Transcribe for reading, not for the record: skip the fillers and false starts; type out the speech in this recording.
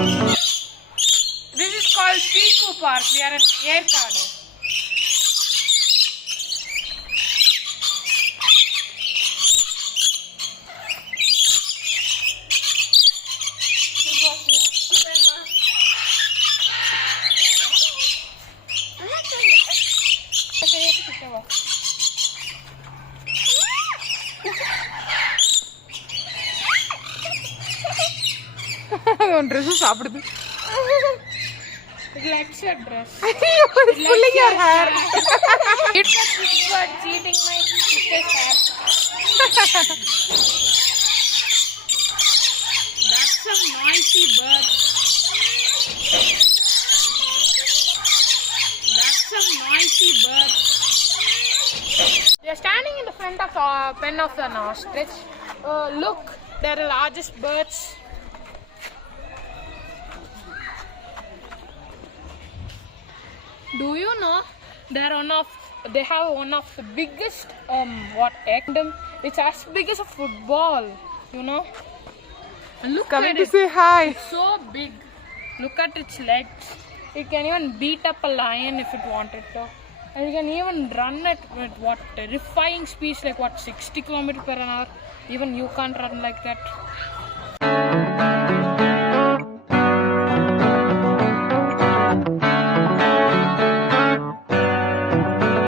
This is called Peeku Park. We are at Yercaud. Dress சாப்பிடுது. It likes your dress. It's pulling your hair. It's a big bird eating my sister's hair. That's some noisy bird. That's some noisy bird. We are standing in the front of our pen of an ostrich. Look, they are the largest birds. Do you know they have one of the biggest egg? It's as big as a football, you know. And look Coming at to it. say hi. It's so big. Look at its legs. It can even beat up a lion if it wanted to. And you can even run it with terrifying speeds like 60 km/h. Even you can't run like that.